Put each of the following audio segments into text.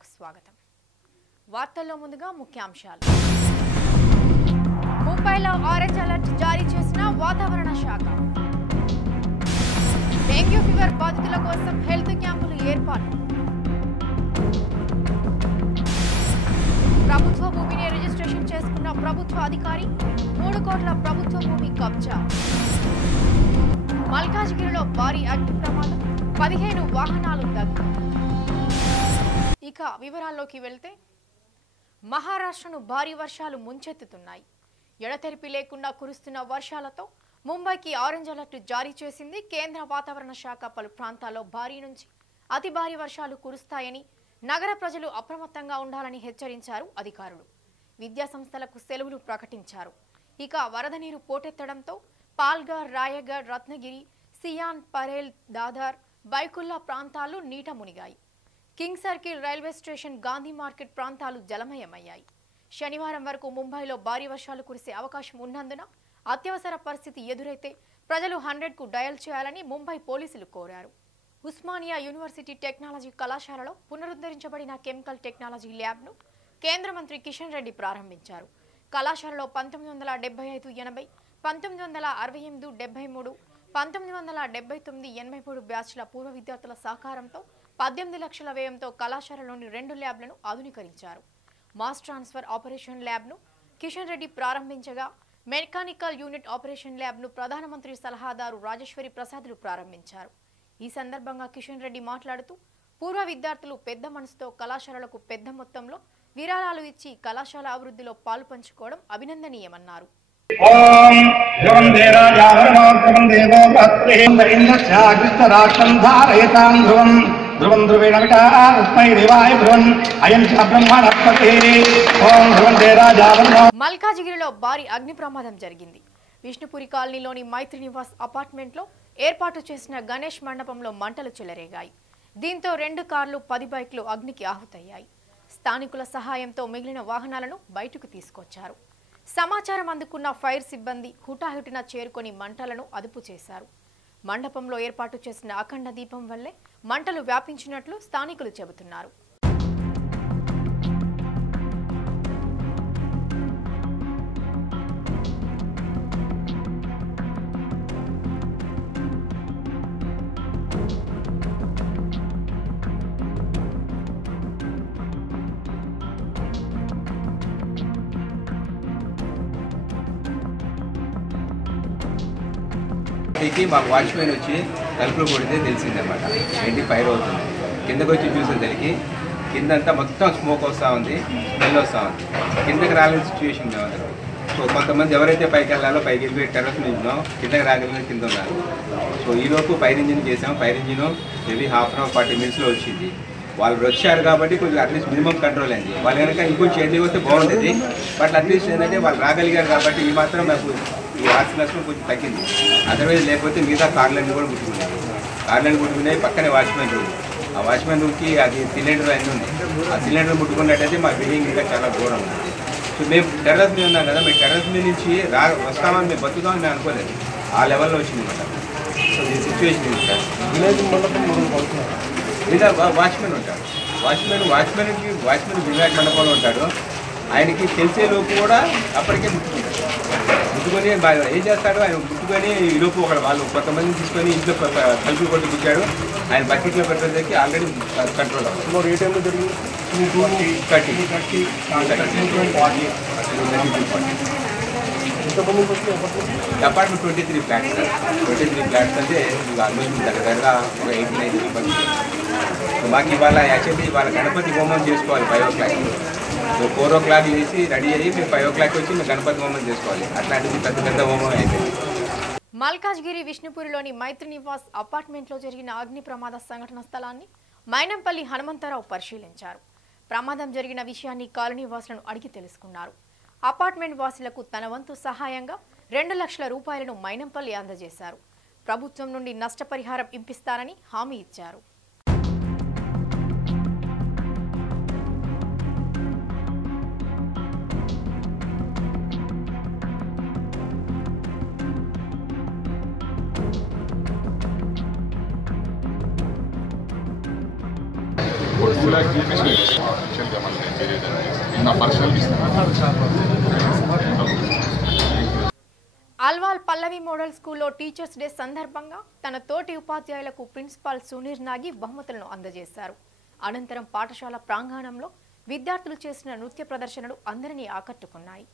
వార్తలకు స్వాగతం. వార్తల్లో ముందుగా ముఖ్యాంశాలు. ముంబైలో ఆరెంజ్ అలర్ట్ జారీ చేసిన వాతావరణ శాఖ. డెంగ్యూ ఫీవర్ బాధితుల కోసం హెల్త్ క్యాంపులు ఏర్పాటు. ప్రభుత్వ భూమిని రిజిస్ట్రేషన్ చేసుకున్న ప్రభుత్వ అధికారి 3 కోట్ల ప్రభుత్వ భూమి కబ్జా. మల్కాజ్గిరిలో భారీ అగ్ని ప్రమాదం, 15 వాహనాలు దగ్ధం. ఇక వివరాల్లోకి వెళ్తే, మహారాష్ట్రను భారీ వర్షాలు ముంచెత్తుతున్నాయి. ఎడతెరిపి లేకుండా కురుస్తున్న వర్షాలతో ముంబైకి ఆరెంజ్ అలర్ట్ జారీ చేసింది కేంద్ర వాతావరణ శాఖ. పలు ప్రాంతాల్లో భారీ నుంచి అతి భారీ వర్షాలు కురుస్తాయని, నగర ప్రజలు అప్రమత్తంగా ఉండాలని హెచ్చరించారు అధికారులు. విద్యా సంస్థలకు సెలవులు ప్రకటించారు. ఇక వరద నీరు పోటెత్తడంతో పాల్ఘర్, రాయగఢ్, రత్నగిరి, సియాన్, పరేల్, దాదర్, బైకుల్లా ప్రాంతాలు నీట మునిగాయి. King circle, railway station, Gandhi market ప్రాంతాలు జలమయమయ్యాయి. శనివారం వరకు ముంబైలో భారీ వర్షాలు కురిసే అవకాశం ఉన్నందున అత్యవసర పరిస్థితి ఎదురైతే ప్రజలు 100కు డయల్ చేయాలని ముంబై పోలీసులు కోరారు. ఉస్మానియా యూనివర్సిటీ టెక్నాలజీ కళాశాలలో పునరుద్ధరించబడిన కెమికల్ టెక్నాలజీ ల్యాబ్ను కేంద్ర మంత్రి కిషన్ రెడ్డి ప్రారంభించారు. కళాశాలలో 1975-80, 1968-73, 1979-83 బ్యాచ్ల పూర్వ విద్యార్థుల సహకారంతో 18 లక్షల వ్యయంతో కళాశాలలోని 2 ల్యాబ్లను ఆధునీకరించారు. మాస్ ట్రాన్స్ఫర్ ఆపరేషన్ ల్యాబ్ను కిషన్ రెడ్డి ప్రారంభించగా, మెకానికల్ యూనిట్ ఆపరేషన్ ల్యాబ్ను ప్రధానమంత్రి సలహాదారు రాజేశ్వరి ప్రసాద్లు ప్రారంభించారు. ఈ సందర్భంగా కిషన్ రెడ్డి మాట్లాడుతూ, పూర్వ విద్యార్థులు పెద్ద మనసుతో కళాశాలలకు పెద్ద మొత్తంలో విరాళాలు ఇచ్చి కళాశాల అభివృద్ధిలో పాలు పంచుకోవడం అభినందనీయమన్నారు. మల్కాజిగిరిలో భారీ అగ్ని ప్రమాదం జరిగింది. విష్ణుపురి కాలనీలోని మైత్రి నివాస్ అపార్ట్మెంట్లో ఏర్పాటు చేసిన గణేష్ మండపంలో మంటలు చెలరేగాయి. దీంతో 2 కార్లు, 10 బైక్లు అగ్నికి ఆహుతయ్యాయి. స్థానికుల సహాయంతో మిగిలిన వాహనాలను బయటకు తీసుకొచ్చారు. సమాచారం అందుకున్న ఫైర్ సిబ్బంది హుటాహుటిన చేరుకొని మంటలను అదుపు చేశారు. మండపంలో ఏర్పాటు చేసిన అఖండ దీపం వల్లే మంటలు వ్యాపించినట్లు స్థానికులు చెబుతున్నారు. మాకు వాచ్మెన్ వచ్చి తలుపులు కొడితే తెలిసిందన్నమాట, ఏంటి ఫైర్ అవుతుంది. కిందకు వచ్చి చూసేసరికి కిందంతా మొత్తం స్మోక్ వస్తూ ఉంది, స్మెల్ వస్తూ ఉంది. కిందకి రాలేని సిచ్యువేషన్ ఉంది. సో కొంతమంది ఎవరైతే పైకి వెళ్ళాలో పైకి వెళ్ళిపోయి టెర్రస్ మీద ఉన్నాం, కిందకి రాగలిగిన కింద ఉన్నారు. సో ఈలోపు ఫైర్ ఇంజిన్ చేసాం. ఫైర్ ఇంజిన్ మేబీ 1/2 40 మినిట్స్లో వచ్చింది. వాళ్ళు వచ్చారు కాబట్టి కొంచెం అట్లీస్ట్ మినిమం కంట్రోల్ అయింది. వాళ్ళు కనుక ఇంకొంచెం ఎర్లీ వస్తే బాగుండేది. బట్ అట్లీస్ట్ ఏంటంటే వాళ్ళు రాగలిగారు కాబట్టి ఈ మాత్రం నాకు ఈ ఆర్ట్స్ నష్టం కొంచెం తగ్గింది. అదర్వైజ్ లేకపోతే మిగతా కార్లన్నీ కూడా ముట్టుకున్నాయి. కార్లన్నీ ముట్టుకున్నాయి. పక్కనే వాచ్మెన్ రూమ్, ఆ వాచ్మెన్ రూమ్కి అది సిలిండర్ అన్నీ ఉన్నాయి. ఆ సిలిండర్ ముట్టుకున్నట్టయితే మా బిల్డింగ్ ఇంకా చాలా ఘోరం ఉంది. సో మేము టెర్రస్ మీద ఉన్నాం కదా, మేము టెర్రస్ మీద నుంచి వస్తామని మేము బతుకుతామని మేము అనుకోలేదు. ఆ లెవెల్లో వచ్చింది అనమాట. సో ఈ సిచ్యువేషన్ ఇది సార్. లేదా వాచ్మెన్ ఉంటాడు. వాచ్మెన్ వినాయక మండపంలో ఉంటాడు. ఆయనకి తెలిసేలోపు కూడా అప్పటికే ముట్టుకుంటాడు. ముట్టుకొని ఏం చేస్తాడు, ఆయన ముట్టుకొని ఈలోపు వాళ్ళు కొంతమందిని తీసుకొని ఇంట్లో తలుపులు కొట్టి పుట్టాడు. ఆయన బకెట్లో పెట్టేసరికి ఆల్రెడీ కంట్రోల్ అవ్వదు. ఏ టైంలో జరిగింది? 30 అపార్ట్మెంట్ 23 ఫ్లాట్స్ సార్. 23 ఫ్లాట్స్ అంటే ఆల్మోస్ట్ దగ్గరగా ఒక 89 మెంబర్స్. మాకు ఇవాళ యాక్చువల్లీ ఇవాళ గణపతి హోమం చేసుకోవాలి 5 o'clock. సో 4 o'clock వేసి రెడీ అయ్యి మేము 5 o'clock వచ్చి మేము గణపతి హోమం చేసుకోవాలి. అట్లాంటిది పెద్ద హోమం అయిపోయింది. మల్కాజ్గిరి విష్ణుపురిలోని మైత్రి నివాస్ అపార్ట్మెంట్లో జరిగిన అగ్ని ప్రమాద సంఘటన స్థలాన్ని మైనంపల్లి హనుమంతరావు పరిశీలించారు. ప్రమాదం జరిగిన విషయాన్ని కాలనీ వాసులను అడిగి తెలుసుకున్నారు. అపార్ట్మెంట్ వాసులకు తన వంతు సహాయంగా 2 లక్షల రూపాయలను మైనంపల్లి అందజేశారు. ప్రభుత్వం నుండి నష్టపరిహారం ఇప్పిస్తారని హామీ ఇచ్చారు. అల్వాల్ పల్లవి మోడల్ స్కూల్లో టీచర్స్ డే సందర్భంగా తన తోటి ఉపాధ్యాయులకు ప్రిన్సిపాల్ సునీర్ నాగి బహుమతులను అందజేశారు. అనంతరం పాఠశాల ప్రాంగణంలో విద్యార్థులు చేసిన నృత్య ప్రదర్శనలు అందరినీ ఆకట్టుకున్నాయి.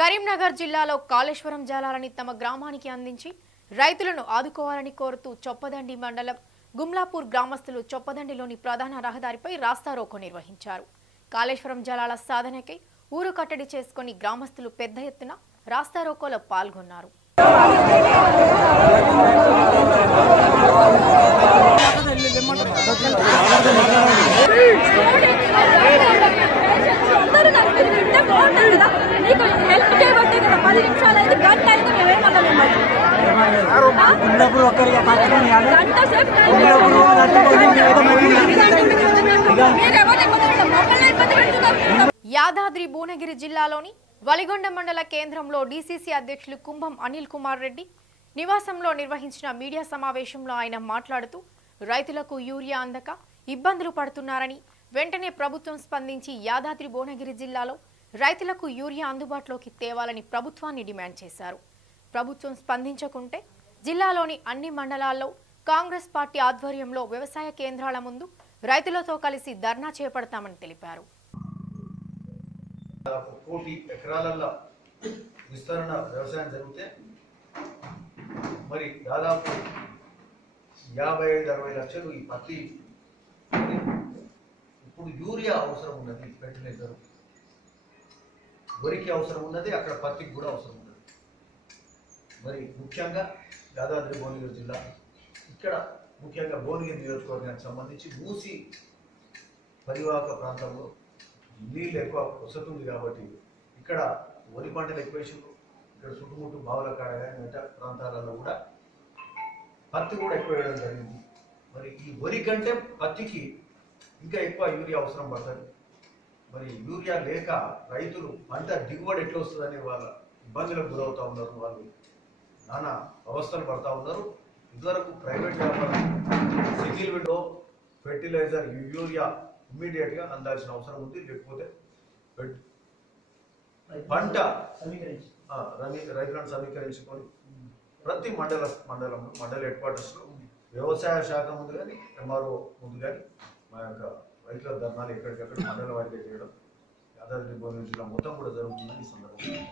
కరీంనగర్ జిల్లాలో కాళేశ్వరం జలాలని తమ గ్రామానికి అందించి రైతులను ఆదుకోవాలని కోరుతూ చొప్పదండి మండలం గుమ్లాపూర్ గ్రామస్తులు చొప్పదండిలోని ప్రధాన రహదారిపై రాస్తారోకో నిర్వహించారు. కాళేశ్వరం జలాల సాధనకై ఊరు కట్టడి చేసుకుని గ్రామస్తులు పెద్ద ఎత్తున రాస్తారోకోలో పాల్గొన్నారు. యాదాద్రి భువనగిరి జిల్లాలోని వలిగొండ మండల కేంద్రంలో డీసీసీ అధ్యక్షులు కుంభం అనిల్ కుమార్ రెడ్డి నివాసంలో నిర్వహించిన మీడియా సమావేశంలో ఆయన మాట్లాడుతూ రైతులకు యూరియా అందక ఇబ్బందులు పడుతున్నారని, వెంటనే ప్రభుత్వం స్పందించి యాదాద్రి భువనగిరి జిల్లాలో రైతులకు యూరియా అందుబాటులోకి తేవాలని ప్రభుత్వాన్ని డిమాండ్ చేశారు. ప్రభుత్వం స్పందించకుంటే జిల్లాలోని అన్ని మండలాల్లో కాంగ్రెస్ పార్టీ ఆధ్వర్యంలో వ్యవసాయ కేంద్రాల ముందు రైతులతో కలిసి ధర్నా చేపడతామని తెలిపారు. కోటి ఎకరాల విస్తరణ వ్యవసాయం జరిగితే మరి దాదాపు 55-60 లక్షలు ఈ పత్తి. ఇప్పుడు యూరియా అవసరం ఉన్నది, ఫెర్టిలైజర్ వరికి అవసరం ఉన్నది, అక్కడ పత్తికి కూడా అవసరం ఉన్నది. మరి ముఖ్యంగా యాదాద్రి భువనగిరి జిల్లా, ఇక్కడ ముఖ్యంగా భువనగిరి నియోజకవర్గానికి సంబంధించి మూసి పరివాహక ప్రాంతంలో నీళ్ళు ఎక్కువ వస్తుంది కాబట్టి ఇక్కడ వరి పంటలు ఎక్కువ వేసారు. ఇక్కడ చుట్టుముట్టు బావుల కాడ కానీ మిగతా ప్రాంతాలలో కూడా పత్తి కూడా ఎక్కువ వేయడం జరిగింది. మరి ఈ వరి కంటే పత్తికి ఇంకా ఎక్కువ యూరియా అవసరం పడుతుంది. మరి యూరియా లేక రైతులు పంట దిగుబడి ఎట్లా వస్తుందని వాళ్ళ ఇబ్బందులకు గురవుతూ ఉన్నారు. వాళ్ళు నానా అవస్థలు పడుతూ ఉన్నారు. ఇదివరకు ప్రైవేట్ వ్యాపారం సింగిల్ విండో ఫెర్టిలైజర్ యూరియా ఇమ్మీడియట్గా అందాల్సిన అవసరం ఉంది. లేకపోతే పంట రైతులను సమీకరించుకొని ప్రతి మండల హెడ్ క్వార్టర్స్లో వ్యవసాయ శాఖ ముందు కానీ ఎంఆర్ఓ ముందు కానీ మా యొక్క రైతుల ధర్నాలు ఎక్కడికక్కడ మండల వారిగా చేయడం యాదాద్రి భువనగిరి జిల్లా మొత్తం కూడా జరుగుతుందని ఈ సందర్భంగా.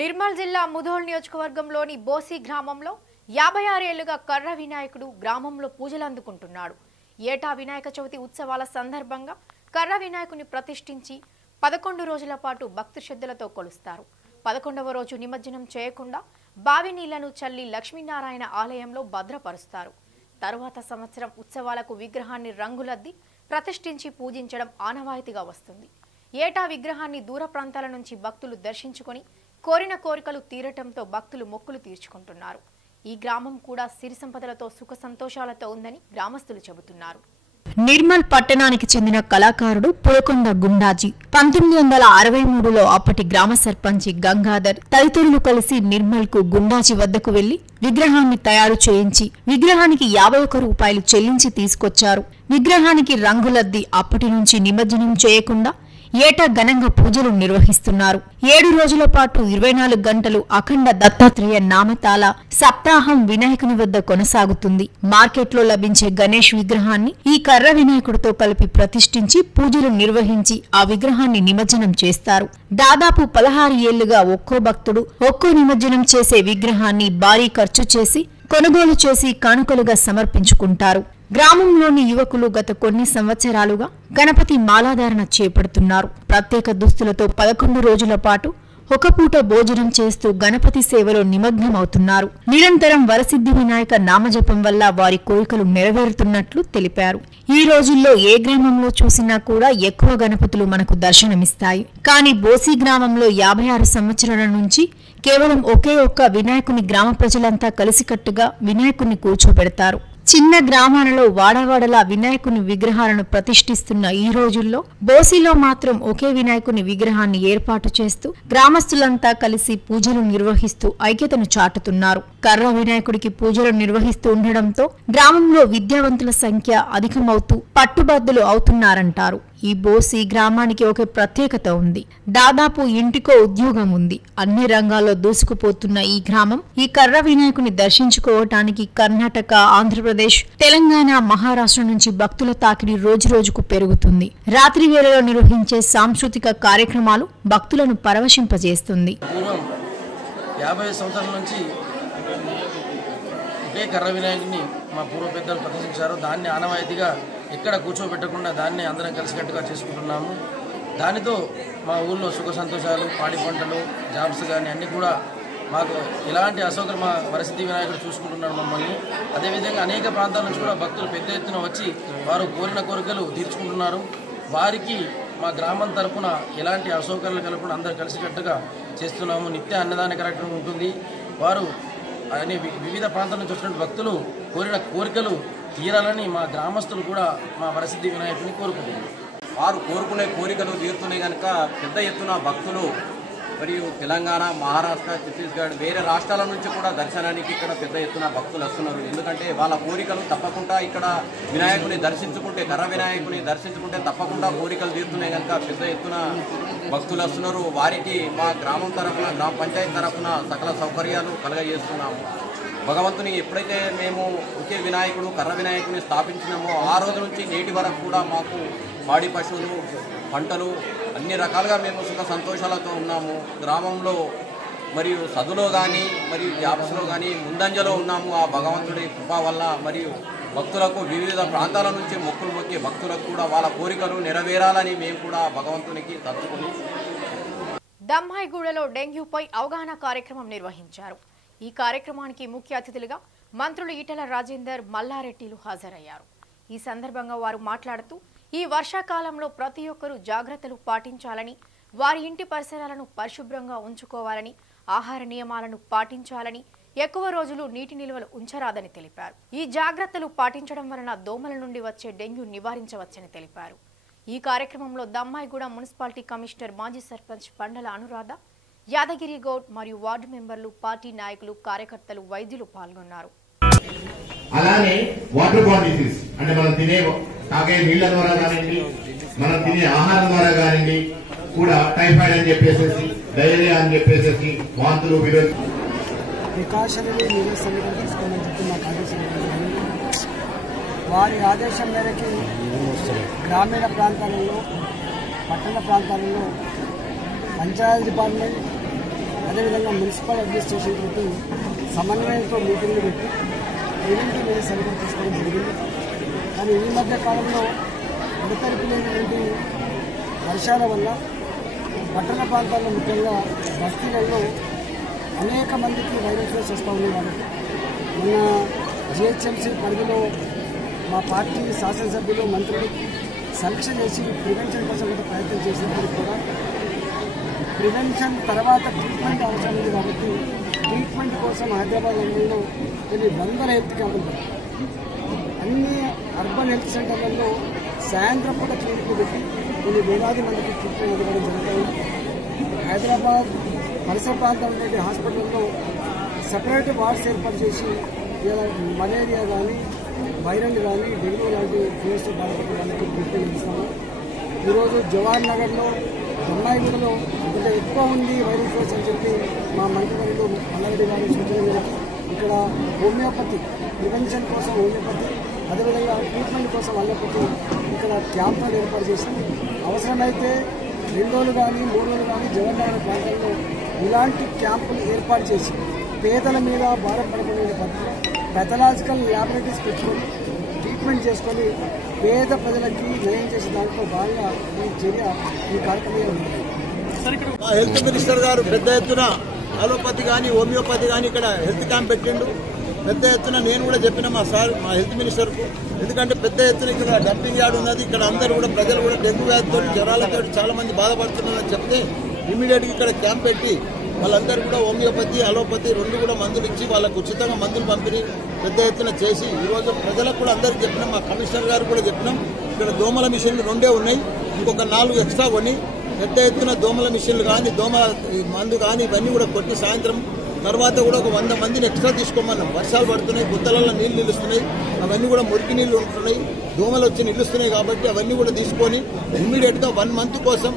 నిర్మల్ జిల్లా ముధోల్ నియోజకవర్గంలోని బోసి గ్రామంలో 56 ఏళ్లుగా కర్ర వినాయకుడు గ్రామంలో పూజలు అందుకుంటున్నాడు. ఏటా వినాయక చవితి ఉత్సవాల సందర్భంగా కర్ర వినాయకుని ప్రతిష్ఠించి 11 రోజుల పాటు భక్తి శ్రద్ధలతో కొలుస్తారు. 11వ రోజు నిమజ్జనం చేయకుండా బావి నీళ్లను చల్లి లక్ష్మీనారాయణ ఆలయంలో భద్రపరుస్తారు. తరువాత సంవత్సరం ఉత్సవాలకు విగ్రహాన్ని రంగులద్ది ప్రతిష్ఠించి పూజించడం ఆనవాయితీగా వస్తుంది. ఏటా విగ్రహాన్ని దూర ప్రాంతాల నుంచి భక్తులు దర్శించుకొని కోరిన కోరికలు తీరటంతో భక్తులు మొక్కులు తీర్చుకుంటున్నారు. ఈ గ్రామం కూడా సిరి సంపదలతో సుఖ సంతోషాలతో ఉందని గ్రామస్తులు చెబుతున్నారు. నిర్మల్ పట్టణానికి చెందిన కళాకారుడు పులకొండ గుండాజీ 1963లో అప్పటి గ్రామ సర్పంచి గంగాధర్ తదితరులు కలిసి నిర్మల్ కు గుండాజీ వద్దకు వెళ్లి విగ్రహాన్ని తయారు చేయించి విగ్రహానికి 51 రూపాయలు చెల్లించి తీసుకొచ్చారు. విగ్రహానికి రంగులద్ది అప్పటి నుంచి నిమజ్జనం చేయకుండా ఏటా ఘనంగా పూజలు నిర్వహిస్తున్నారు. 7 రోజుల పాటు 24 గంటలు అఖండ దత్తాత్రేయ నామతాల సప్తాహం వినాయకుని వద్ద కొనసాగుతుంది. మార్కెట్లో లభించే గణేష్ విగ్రహాన్ని ఈ కర్ర వినాయకుడితో కలిపి ప్రతిష్ఠించి పూజలు నిర్వహించి ఆ విగ్రహాన్ని నిమజ్జనం చేస్తారు. దాదాపు 16 ఏళ్లుగా ఒక్కో భక్తుడు ఒక్కో నిమజ్జనం చేసే విగ్రహాన్ని భారీ ఖర్చు చేసి కొనుగోలు చేసి కానుకలుగా సమర్పించుకుంటారు. గ్రామంలోని యువకులు గత కొన్ని సంవత్సరాలుగా గణపతి మాలాధారణ చేపడుతున్నారు. ప్రత్యేక దుస్తులతో 11 రోజుల పాటు ఒక పూట భోజనం చేస్తూ గణపతి సేవలో నిమగ్నమవుతున్నారు. నిరంతరం వరసిద్ధి వినాయక నామజపం వల్ల వారి కోరికలు నెరవేరుతున్నట్లు తెలిపారు. ఈ రోజుల్లో ఏ గ్రామంలో చూసినా కూడా ఎక్కువ గణపతులు మనకు దర్శనమిస్తాయి. కానీ బోసి గ్రామంలో 56 సంవత్సరాల నుంచి కేవలం ఒకే ఒక్క వినాయకుని గ్రామ ప్రజలంతా కలిసికట్టుగా వినాయకుని కూర్చోబెడతారు. చిన్న గ్రామాలలో వాడవాడలా వినాయకుని విగ్రహాలను ప్రతిష్ఠిస్తున్న ఈ రోజుల్లో బోసిలో మాత్రం ఒకే వినాయకుని విగ్రహాన్ని ఏర్పాటు చేస్తూ గ్రామస్తులంతా కలిసి పూజలు నిర్వహిస్తూ ఐక్యతను చాటుతున్నారు. కర్ర వినాయకుడికి పూజలు నిర్వహిస్తూ ఉండడంతో గ్రామంలో విద్యావంతుల సంఖ్య అధికమవుతూ పట్టుబద్దులు అవుతున్నారంటారు. ఈ బోసి గ్రామానికి ఒక ప్రత్యేకత ఉంది. దాదాపు ఇంటికో ఉద్యోగం ఉంది. అన్ని రంగాల్లో దూసుకుపోతున్న ఈ గ్రామం ఈ కర్ర వినాయకుని దర్శించుకోవటానికి కర్ణాటక, ఆంధ్రప్రదేశ్, తెలంగాణ, మహారాష్ట్ర నుంచి భక్తుల తాకిడి రోజురోజుకు పెరుగుతుంది. రాత్రి వేళలో నిర్వహించే సాంస్కృతిక కార్యక్రమాలు భక్తులను పరవశింపజేస్తుంది. 50 సంవత్సరాల నుంచి ఇదే కర్ర వినాయకుని మా పూర్వ పెద్దలు ప్రదర్శించారు. దాన్ని ఆనవాయితీగా ఎక్కడ కూర్చోబెట్టకుండా దాన్ని అందరం కలిసికట్టుగా చేసుకుంటున్నాము. దానితో మా ఊళ్ళో సుఖ సంతోషాలు, పాడి పంటలు, జాబ్స్ కానీ అన్నీ కూడా మాకు ఎలాంటి అసౌకర్యం మా వరసిద్ధి వినాయకుడు చూసుకుంటున్నాడు మమ్మల్ని. అదేవిధంగా అనేక ప్రాంతాల నుంచి కూడా భక్తులు పెద్ద ఎత్తున వచ్చి వారు కోరిన కోరికలు తీర్చుకుంటున్నారు. వారికి మా గ్రామం తరఫున ఎలాంటి అసౌకర్యాలు కలగకుండా అందరూ కలిసికట్టుగా చేస్తున్నాము. నిత్య అన్నదాన కార్యక్రమం ఉంటుంది. వారు అనే వివిధ ప్రాంతాల నుంచి వచ్చిన భక్తులు కోరిన కోరికలు తీరాలని మా గ్రామస్తులు కూడా మా వరసిద్ధి వినాయకుని కోరుకుంటున్నారు. వారు కోరుకునే కోరికలు తీరుతున్నాయి కనుక పెద్ద ఎత్తున భక్తులు మరియు తెలంగాణ, మహారాష్ట్ర, ఛత్తీస్గఢ్ వేరే రాష్ట్రాల నుంచి కూడా దర్శనానికి ఇక్కడ పెద్ద ఎత్తున భక్తులు వస్తున్నారు. ఎందుకంటే వాళ్ళ కోరికలు తప్పకుండా ఇక్కడ వినాయకుని దర్శించుకుంటే, కర్ర వినాయకుని దర్శించుకుంటే తప్పకుండా కోరికలు తీరుతున్నాయి కనుక పెద్ద ఎత్తున భక్తులు వస్తున్నారు. వారికి మా గ్రామం తరఫున, గ్రామ పంచాయతీ తరఫున సకల సౌకర్యాలు కలగజేస్తున్నాము. భగవంతుని ఎప్పుడైతే మేము ఒకే వినాయకుడు, కర్ర వినాయకుని స్థాపించినామో ఆ రోజు నుంచి నేటి వరకు కూడా మాకు పాడి పశువులు, పంటలు అన్ని రకాలుగా మేము సుఖ సంతోషాలతో ఉన్నాము. గ్రామంలో మరియు చదువులో కానీ మరియు జాబ్స్లో కానీ ముందంజలో ఉన్నాము. ఆ భగవంతుడి కృప వల్ల మరియు భక్తులకు వివిధ ప్రాంతాల నుంచి మొక్కులు మొక్కి భక్తులకు కూడా వాళ్ళ కోరికలు నెరవేరాలని మేము కూడా భగవంతునికి తలుచుకుని దమ్మాయిగూడలో డెంగ్యూపై అవగాహన కార్యక్రమం నిర్వహించారు. ఈ కార్యక్రమానికి ముఖ్య అతిథులుగా మంత్రులు ఈటెల రాజేందర్, మల్లారెడ్డిలు హాజరయ్యారు. ఈ సందర్భంగా వారు మాట్లాడుతూ ఈ వర్షాకాలంలో ప్రతి ఒక్కరూ జాగ్రత్తలు పాటించాలని, వారి ఇంటి పరిసరాలను పరిశుభ్రంగా ఉంచుకోవాలని, ఆహార నియమాలను పాటించాలని, ఎక్కువ రోజులు నీటి నిల్వలు ఉంచరాదని తెలిపారు. ఈ జాగ్రత్తలు పాటించడం వలన దోమల నుండి వచ్చే డెంగ్యూ నివారించవచ్చని తెలిపారు. ఈ కార్యక్రమంలో దమ్మాయిగూడ మున్సిపాలిటీ కమిషనర్, మాజీ సర్పంచ్ పండల అనురాధ, యాదగిరి గౌడ్ మరియు వార్డు మెంబర్లు, పార్టీ నాయకులు, కార్యకర్తలు, వైద్యులు పాల్గొన్నారు. అలానే వాటర్ బాన్ డిసీజ్ అంటే మనం తాగే నీళ్ల ద్వారా కానివ్వండి, మనం తినే ఆహారం ద్వారా కానివ్వండి కూడా టైఫాయిడ్ అని చెప్పేసి, డయేరియా అని చెప్పేసి, వాంతులు, ప్రికాషనరీ మెజర్స్ తీసుకోమని చెప్పి మాకు ఆదేశం జరిగింది. వారి ఆదేశం మేరకు గ్రామీణ ప్రాంతాలలో, పట్టణ ప్రాంతాలలో పంచాయతీ డిపార్ట్మెంట్ అదేవిధంగా మున్సిపల్ అడ్మినిస్ట్రేషన్ తోటి సమన్వయంతో మీటింగ్లు పెట్టి ప్రివెంటివ్ మెజర్స్ అనేది తీసుకోవడం జరిగింది. కానీ ఈ మధ్య కాలంలో ఎడతెరిపి లేనటువంటి వర్షాల వల్ల పట్టణ ప్రాంతాల్లో, ముఖ్యంగా బస్తీలలో అనేక మందికి వైరసెస్ వస్తూ ఉన్నాయి. కాబట్టి మొన్న జిహెచ్ఎంసీ పరిధిలో మా పార్టీ శాసనసభ్యులు, మంత్రులు సమీక్ష చేసి ప్రివెన్షన్ కోసం కూడా ప్రయత్నం చేసినప్పుడు కూడా ప్రివెన్షన్ తర్వాత ట్రీట్మెంట్ అవసరం ఉంది. కాబట్టి ట్రీట్మెంట్ కోసం హైదరాబాద్ నగరంలో కొన్ని 100 హెల్త్ క్యాంపులు, అన్ని అర్బన్ హెల్త్ సెంటర్లలో సాయంత్రం పూట క్లినిక్లు పెట్టి కొన్ని వేలాది మందికి ట్రీట్మెంట్ ఇవ్వడం జరుగుతుంది. హైదరాబాద్ పరిసర ప్రాంతాల హాస్పిటల్లో సపరేట్ వార్డ్స్ ఏర్పాటు చేసి మలేరియా కానీ వైరల్ కానీ డెంగ్యూ లాంటి ఫీవర్స్ బాధపడిన వాళ్ళకి ట్రీట్మెంట్ ఇస్తాము. ఈరోజు జవహర్ నగర్లో దొమ్మాయిగూడలో కొంత ఎక్కువ ఉంది వైరల్ ఫీవర్స్ అని చెప్పి మా మంత్రివర్యులు మల్లారెడ్డి గారి సూచన మేరకు ఇక్కడ హోమియోపతి ప్రివెన్షన్ కోసం హోమియోపతి అదేవిధంగా ట్రీట్మెంట్ కోసం అల్లోపతి ఇక్కడ క్యాంపులు ఏర్పాటు చేసి అవసరమైతే 2 రోజులు కానీ 3 రోజులు కానీ జవహర్ నగర్ ప్రాంతాల్లో ఇలాంటి క్యాంపులు ఏర్పాటు చేసి పేదల మీద భారం పడకుండా పద్ధతిలో పెథలాజికల్ ల్యాబొరేటరీస్ పెట్టుకొని ట్రీట్మెంట్ చేసుకొని పేద ప్రజలకి నయం చేసే దాంట్లో భాగంగా ఈ కార్యక్రమం ఉంది. హెల్త్ మినిస్టర్ గారు పెద్ద ఎత్తున అలోపతి కానీ హోమియోపతి కానీ ఇక్కడ హెల్త్ క్యాంప్ పెట్టిండు. పెద్ద ఎత్తున నేను కూడా చెప్పిన మా హెల్త్ మినిస్టర్కు, ఎందుకంటే పెద్ద ఎత్తున ఇక్కడ డంపింగ్ యార్డ్ ఉన్నది. ఇక్కడ అందరూ కూడా ప్రజలు కూడా డెంగ్యూ వ్యాధితో జ్వరాలతో చాలా మంది బాధపడుతున్నారని చెప్తే ఇమీడియట్గా ఇక్కడ క్యాంప్ పెట్టి వాళ్ళందరూ కూడా హోమియోపతి అలోపతి 2 కూడా మందులు ఇచ్చి వాళ్ళకు ఉచితంగా మందులు పంపిణీ పెద్ద ఎత్తున చేసి ఈరోజు ప్రజలకు కూడా అందరికీ చెప్పినాం. మా కమిషనర్ గారు కూడా చెప్పినాం. ఇక్కడ దోమల మిషన్లు 2 ఉన్నాయి, ఇంకొక 4 ఎక్స్ట్రా కొని పెద్ద ఎత్తున దోమల మిషన్లు కానీ దోమల మందు కానీ ఇవన్నీ కూడా కొట్టి సాయంత్రం తర్వాత కూడా ఒక 100 మందిని ఎక్స్ట్రా తీసుకోమన్నాం. వర్షాలు పడుతున్నాయి, గుత్తలలో నీళ్లు నిలుస్తున్నాయి, అవన్నీ కూడా మురికి నీళ్లు ఉంటున్నాయి, దోమలు వచ్చి నిలుస్తున్నాయి. కాబట్టి అవన్నీ కూడా తీసుకొని ఇమ్మీడియట్గా 1 మంత్ కోసం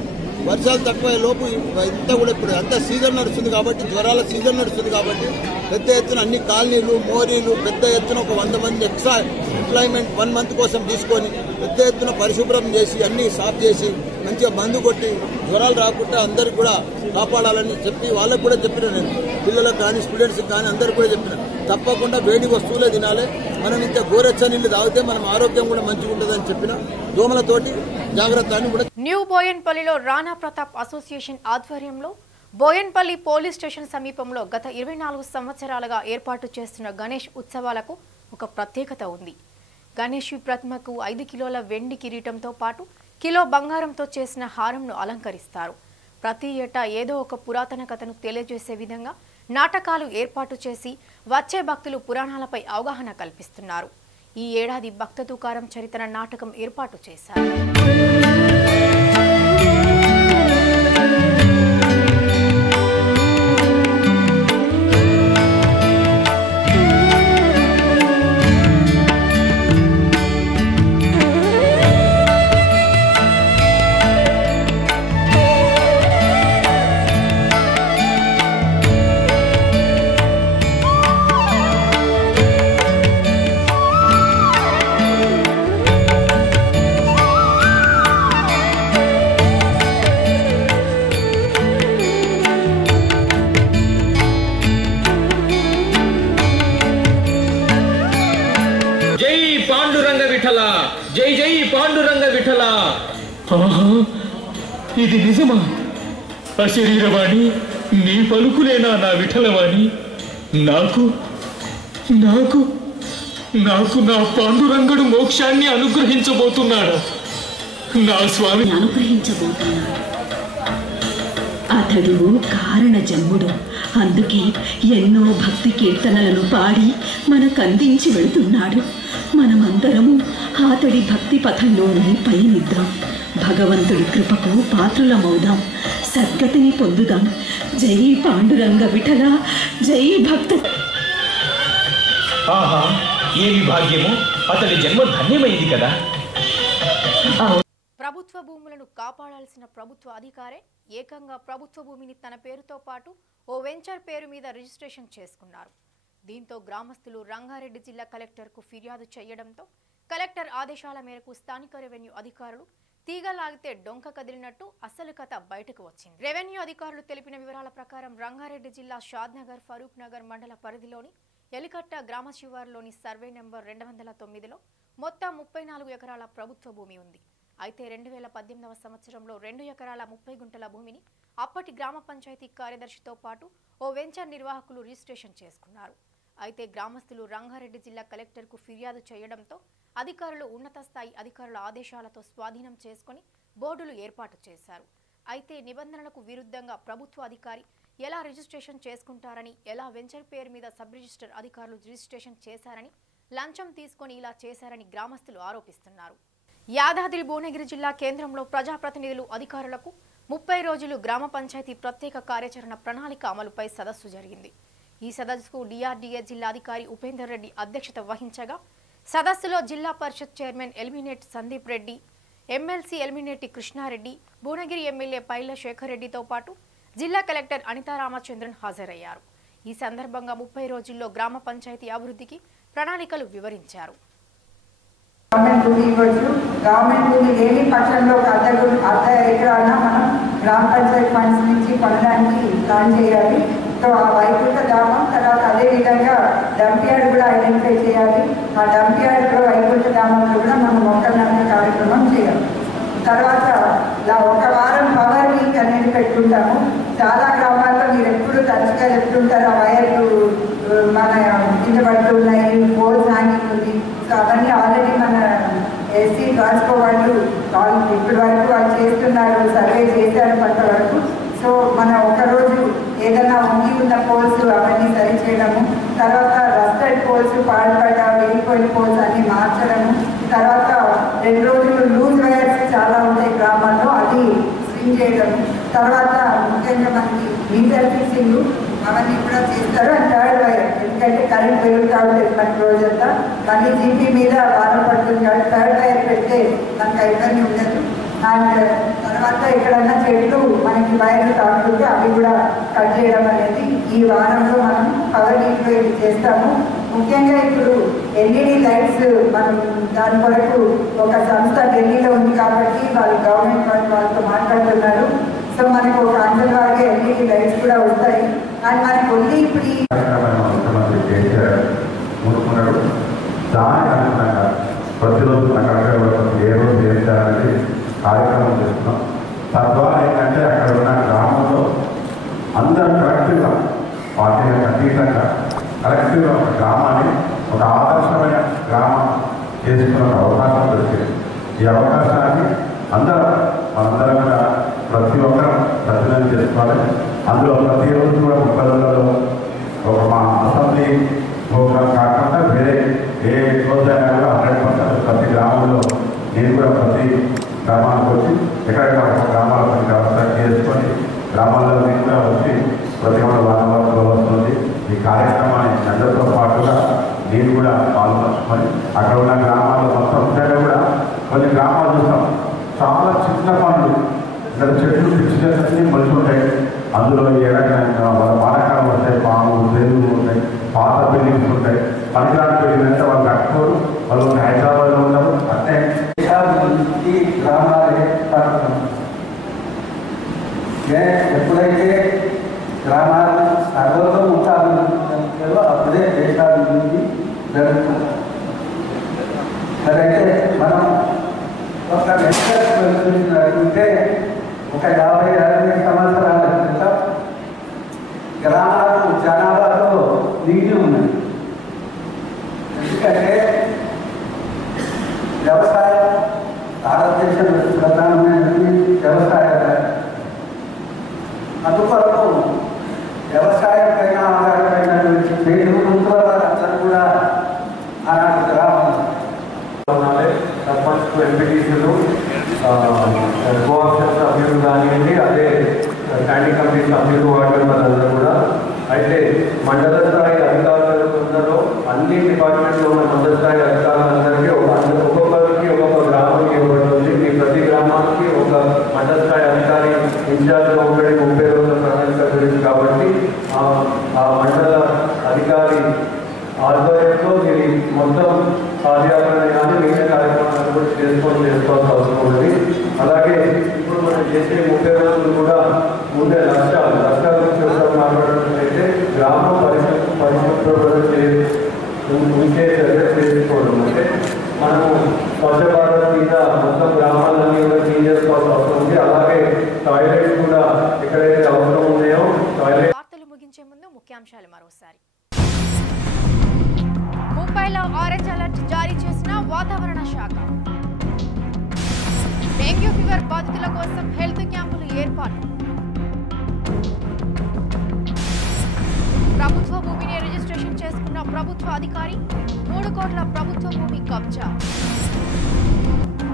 వర్షాలు తక్కువ లోపు ఇంత కూడా ఇప్పుడు అంతా సీజన్ నడుస్తుంది కాబట్టి జ్వరాల సీజన్ నడుస్తుంది కాబట్టి పెద్ద ఎత్తున అన్ని కాలనీలు మోరీలు పెద్ద ఎత్తున ఒక 100 మంది ఎక్స్ట్రా ఎంప్లాయ్మెంట్ 1 మంత్ కోసం తీసుకొని పెద్ద ఎత్తున పరిశుభ్రం చేసి అన్ని సాఫ్ చేసి మంచిగా మందు కొట్టి జ్వరాలు రాకుండా అందరికి కూడా కాపాడాలని చెప్పి వాళ్ళకు కూడా చెప్పిన నేను పిల్లలకు కానీ స్టూడెంట్స్కి కానీ అందరికి కూడా చెప్పిన తప్పకుండా వేడి వస్తువులే తినాలి. మనం ఇంకా గోరెచ్చ నీళ్లు తాగితే మనం ఆరోగ్యం కూడా మంచిగా ఉండదని చెప్పిన దోమలతోటి జాగ్రత్త అని కూడా. న్యూ బోయన్పల్లిలో రాణా ప్రతాప్ అసోసియేషన్ ఆధ్వర్యంలో బోయన్పల్లి పోలీస్ స్టేషన్ సమీపంలో గత 24 సంవత్సరాలుగా ఏర్పాటు చేస్తున్న గణేష్ ఉత్సవాలకు ఒక ప్రత్యేకత ఉంది. గణేష్ ప్రతిమకు 5 కిలోల వెండి కిరీటంతో పాటు కిలో బంగారంతో చేసిన హారంను అలంకరిస్తారు. ప్రతి ఏటా ఏదో ఒక పురాతన కథను తెలియజేసే విధంగా నాటకాలు ఏర్పాటు చేసి వచ్చే భక్తులు పురాణాలపై అవగాహన కల్పిస్తున్నారు. ఈ ఏడాది భక్త తుకారం చరిత్ర నాటకం ఏర్పాటు చేశారు. జై జై పాండురంగ విఠల. ఇది నిజమా? అశరీరవాణి నీ పలుకులేనా నా విఠలవాణి? నాకు నాకు నాకు నా పాండురంగడు మోక్షాన్ని అనుగ్రహించబోతున్నాడా? నా స్వామి అనుగ్రహించబోతున్నాడు. అతడు కారణ జన్ముడు, అందుకే ఎన్నో భక్తి కీర్తనలను పాడి మనకు అందించి వెళుతున్నాడు. మనమందరము అతడి భక్తి పథంలోనే పయనిద్దాం. భగవంతుడి కృపకు పాత్రులమవుదాం, సద్గతిని పొందుదాం. జై పాండురంగ విఠల, జై భక్త. ఆహా, ఏమి భాగ్యము! అతడి జన్మ ధన్యమైంది కదా. ప్రభుత్వ భూములను కాపాడాల్సిన ప్రభుత్వ అధికారే ఏకంగా ప్రభుత్వ భూమిని తన పేరుతో పాటు ఓ వెంచర్ పేరు మీద రిజిస్ట్రేషన్ చేసుకున్నారు. దీంతో గ్రామస్తులు రంగారెడ్డి జిల్లా కలెక్టర్కు ఫిర్యాదు చేయడంతో కలెక్టర్ ఆదేశాల మేరకు స్థానిక రెవెన్యూ అధికారులు తీగలాగితే డొంక కదిలినట్టు అసలు కథ బయటకు వచ్చింది. రెవెన్యూ అధికారులు తెలిపిన వివరాల ప్రకారం రంగారెడ్డి జిల్లా షాద్నగర్, ఫరూక్ నగర్ మండల పరిధిలోని ఎలికట్ట గ్రామ శివారులోని సర్వే నెంబర్ 209లో మొత్తం 34 ఎకరాల ప్రభుత్వ భూమి ఉంది. అయితే 2018వ సంవత్సరంలో 2 ఎకరాల 30 గుంటల భూమిని అప్పటి గ్రామ పంచాయతీ కార్యదర్శితో పాటు ఓ వెంచర్ నిర్వాహకులు రిజిస్ట్రేషన్ చేసుకున్నారు. అయితే గ్రామస్తులు రంగారెడ్డి జిల్లా కలెక్టర్కు ఫిర్యాదు చేయడంతో అధికారులు ఉన్నత స్థాయి అధికారుల ఆదేశాలతో స్వాధీనం చేసుకుని బోర్డులు ఏర్పాటు చేశారు. అయితే నిబంధనలకు విరుద్ధంగా ప్రభుత్వ అధికారి ఎలా రిజిస్ట్రేషన్ చేసుకుంటారని, ఎలా వెంచర్ పేరు మీద సబ్ రిజిస్టర్ అధికారులు రిజిస్ట్రేషన్ చేశారని లంచం తీసుకొని ఇలా చేశారని గ్రామస్తులు ఆరోపిస్తున్నారు. యాదాద్రి భువనగిరి జిల్లా కేంద్రంలో ప్రజాప్రతినిధులు అధికారులకు 30 రోజులు గ్రామ పంచాయతీ ప్రత్యేక కార్యాచరణ ప్రణాళిక అమలుపై సదస్సు జరిగింది. ఈ సదస్సుకు డిఆర్డీఏ జిల్లాధికారి ఉపేందర్ రెడ్డి అధ్యక్షత వహించగా సదస్సులో Zilla Parishad chairman Elimineti Sandeep Reddy, MLC Elimineti Krishna Reddy, Bhuvanagiri MLA Paila Shekar రెడ్డితో పాటు జిల్లా కలెక్టర్ అనితా రామచంద్రన్ హాజరయ్యారు. ఈ సందర్భంగా 30 రోజుల్లో గ్రామ పంచాయతీ అభివృద్ధికి ప్రణాళికలు వివరించారు. గవర్నమెంట్ భూమి లేని పక్షంలో అర్ధ ఎకరాన మనం గ్రామ పంచాయతీ ఫండ్స్ నుంచి కొనడానికి ప్లాన్ చేయాలి. సో ఆ వైకుంఠ ధామం తర్వాత అదేవిధంగా డంప్ యార్డ్ కూడా ఐడెంటిఫై చేయాలి. ఆ డంప్ యార్డ్లో వైకుంఠ ధామంలో కూడా మనం మొక్కలు నాటే కార్యక్రమం చేయాలి. తర్వాత ఒక వారం పవర్ వీక్ అనేది పెట్టుకుంటాము. చాలా గ్రామాల్లో మీరు ఎప్పుడు తరచుగా చెప్తుంటారు ఆ వైర్లు మన కింద పడుతున్నాయి, పోల్స్ హ్యాంగింగ్ ఉంది. సో అవన్నీ ఆల్రెడీ మన ఎస్సీ ట్రాన్స్పో వాళ్ళు ఇప్పటి వరకు వాళ్ళు చేస్తున్నారు, సర్వే చేశారు కొంతవరకు. సో మన ఒకరోజు ఏదైనా ఉండి ఉన్న పోల్స్ అవన్నీ సరి చేయడము, తర్వాత రస్టెడ్ పోల్స్ పాడుపడ్డ వెళ్ళిపోయిన పోల్స్ అన్ని మార్చడము, తర్వాత 2 రోజులు లూజ్ వైర్స్ చాలా ఉంటాయి గ్రామాల్లో అది స్వింగ్ చేయడము, తర్వాత ముఖ్యంగా మనకి మీటర్ ఫిక్సింగ్ అవన్నీ కూడా చేస్తారు. అండ్ థర్డ్ వైర్ ఎందుకంటే కరెంట్ పెరుగుతూ ఉంటుంది మనకి రోజంతా, మళ్ళీ జీపీ మీద భారం పడుతుంది కాబట్టి థర్డ్ వైర్ పెడితే మనకు ఇబ్బంది ఉండదు. అండ్ తర్వాత ఎక్కడన్నా చెట్లు మనకి వైర్లు తాకుతుంటే అవి కూడా కట్ చేయడం అనేది ఈ వారంలో మనం పవర్ నీట్లో ఇది చేస్తాము. ముఖ్యంగా ఇప్పుడు ఎల్ఈడి లైట్స్ మనం దాని కొరకు ఒక సంస్థ ఢిల్లీలో ఉంది కాబట్టి వాళ్ళు గవర్నమెంట్ వాళ్ళతో మాట్లాడుతున్నారు. సో మనకు ఒక అంగన్వాడీ ఎల్ఈడి లైట్స్ కూడా వస్తాయి. అండ్ మనకు ఓన్లీ ఇప్పుడు ముఖ్యమంత్రి కేసీఆర్ ముందుకున్నాడు. దానికి అనుగుణంగా ప్రతిరోజు ఏ రోజు ఏం చేయాలని కార్యక్రమం చేస్తున్నాం. తద్వారా ఏంటంటే అక్కడ ఉన్న గ్రామంలో అందరూ కరెక్ట్గా పార్టీలకు అతీతంగా కరెక్ట్గా ఒక గ్రామాన్ని ఒక ఆదర్శమైన గ్రామం చేసుకునే అవకాశం దొరికింది. ఈ అవకాశాన్ని మనందరం కూడా ప్రతి ఒక్కరూ సద్వినియోగం చేసుకోవాలి. అందులో ప్రతిరోజు కూడా 30 రోజుల్లో ఒక మా అసెంబ్లీ ప్రోగ్రాం కాకుండా వేరే ఏ రోజైనా కూడా 100% ప్రతి గ్రామంలో నేను కూడా ప్రతి గ్రామానికి వచ్చి ఎక్కడెక్కడ గ్రామాలకు వ్యవస్థ చేసుకొని గ్రామాల్లో నేను కూడా వచ్చి ప్రతి ఒక్క వాతావరణంలో వస్తుంది. ఈ కార్యక్రమాన్ని అందరితో పాటుగా నేను కూడా పాల్పంచుకొని అక్కడ ఉన్న గ్రామాల్లో మొత్తం ఉంటాయి కూడా కొన్ని గ్రామాలు చూస్తాం చాలా చిన్న పనులు ఇక్కడ చెట్లు పిచ్చి చెట్లన్నీ మలిసి ఉంటాయి. అందులో ఏ రకమైన వానకాలం వస్తాయి, పాములు తేలులు ఉంటాయి, పాత బిల్డింగ్స్ ఉంటాయి. పనికిరాని బిల్డింగ్ వాళ్ళు కట్టుకోరు, వాళ్ళు హైదరాబాద్లో ఉన్నారు. అంటే ఈ గ్రామాలే ఎప్పుడైతే గ్రామాలు సర్వతోముఖాభివృద్ధి అప్పుడే దేశాభివృద్ధి జరుగుతుంది. అదైతే మనం ఒక నెట్వర్క్ అడిగితే ఒక 50-60 సంవత్సరాల క్రితం గ్రామాలు జనాభాలో నిండి ఉన్నాయి. ఎందుకంటే వ్యవసాయం భారతదేశంలో ప్రధానమైనది వ్యవసాయ అందుకొరకు వ్యవసాయం పైన ఆధారపడినటువంటి పేరు వాళ్ళందరూ కూడా ఆనాటి గ్రామం సర్పంచ్ ఎంపీటీసీలు కోఆప్షన్ సభ్యులు కానివ్వండి, అదే స్టాండింగ్ కమిటీ సభ్యులు వార్డు మెంబర్లందరూ కూడా. అయితే మండల స్థాయి అధికారులందరూ అన్ని డిపార్ట్మెంట్లో ఉన్న మండల స్థాయి అధికారులందరికీ ఒక్కొక్కరికి ఒక్కొక్క గ్రామం ఇవ్వబడుతుంది. మీ ప్రతి గ్రామానికి ఒక మండల స్థాయి అధికారి ఇన్ఛార్జ్గా ఉండడం 30 రోజుల ప్రణాళిక గురించి. కాబట్టి ఆ మండల అధికారి ఆధ్వర్యంలో మీరు మొత్తం కార్యాలయాన్ని కానీ మిగతా కార్యక్రమాలను కూడా చేసుకోవాల్సిన అవసరం ఉంది. అలాగే ఇప్పుడు మనం చేసే 30 రోజులు కూడా ముందే లక్ష్యాల గురించి ఒకసారి మాట్లాడుతున్నట్లయితే గ్రామ పరిశుభ్రత ఉంచే చర్య చేసుకోవడం. అంటే మనము స్వచ్ఛ భారత్ మీద మొత్తం గ్రామాలన్నీ కూడా క్లీన్ చేసుకోవాల్సిన అవసరం ఉంది. అలాగే టాయిలెట్స్ కూడా ఎక్కడైతే అవసరం ఉన్నాయో టాయిలెట్. వార్తలు ముగించే ముందు ముఖ్యాంశాలు మరోసారి. ముంబైలో ఆరెంజ్ అలర్ట్ జారీ చేసిన వాతావరణ శాఖ. డెంగ్యూ ఫీవర్ బాధితుల కోసం హెల్త్ క్యాంపులు ఏర్పాటు. ప్రభుత్వ భూమిని రిజిస్ట్రేషన్ చేసుకున్న ప్రభుత్వ అధికారి 3 కోట్ల ప్రభుత్వ భూమి కబ్జా.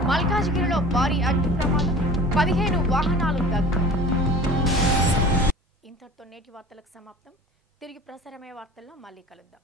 మల్కాజ్గిరిలో భారీ అగ్ని ప్రమాదం 15 వాహనాలు దగ్ధం. ఇంతటితో నేటి వార్తలకు సమాప్తం. తిరిగి ప్రసారమయ్యే వార్తల్లో మళ్ళీ కలుద్దాం.